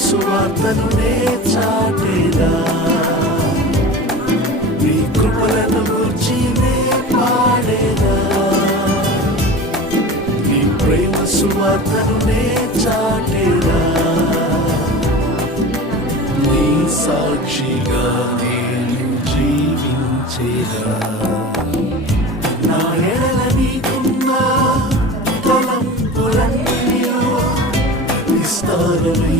సువార్తను నే చాటేదా, నీ కృపలను గూర్చి నే పాడేదా, నీ ప్రేమ సువార్తను నే చాటేదా, నీ సాక్షిగా నేను జీవించేదా. నా ఎడల నీకున్న తలంపులన్నీ విస్తారమై